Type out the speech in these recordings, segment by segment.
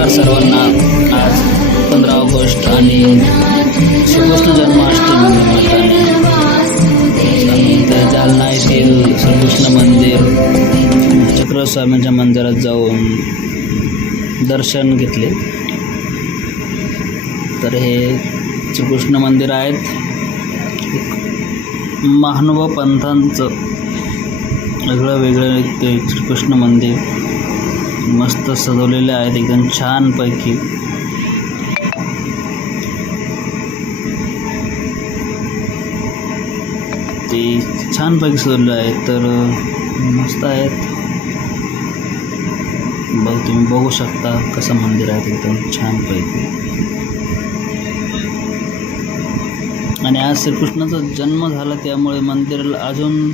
नमस्कार सर्वांना. आज 15 ऑगस्ट आणि श्रीकृष्ण जन्माष्टमी निमित्ताने जालना येथील श्रीकृष्ण मंदिर चक्रस्वामींच्या मंदिरात जाऊन दर्शन घेतले. तर हे श्रीकृष्ण मंदिर आहेत महानुभाव पंथांचं वेगळं ते श्रीकृष्ण मंदिर मस्त सजवलेले आहेत एकदम छानपैकी. ते छानपैकी सजवलेले आहेत तर मस्त आहेत. तुम्ही बघू शकता कसं मंदिर आहे एकदम छानपैकी. आणि आज श्रीकृष्णाचा जन्म झाला त्यामुळे मंदिराला अजून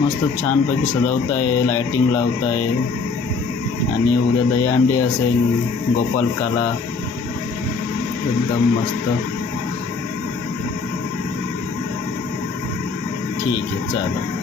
मस्त छानपैकी सजवत आहे, लायटिंग लावत आहे. आणि उद्या दहीहंडी असेल, गोपालकाला एकदम मस्त. ठीक आहे, चालेल.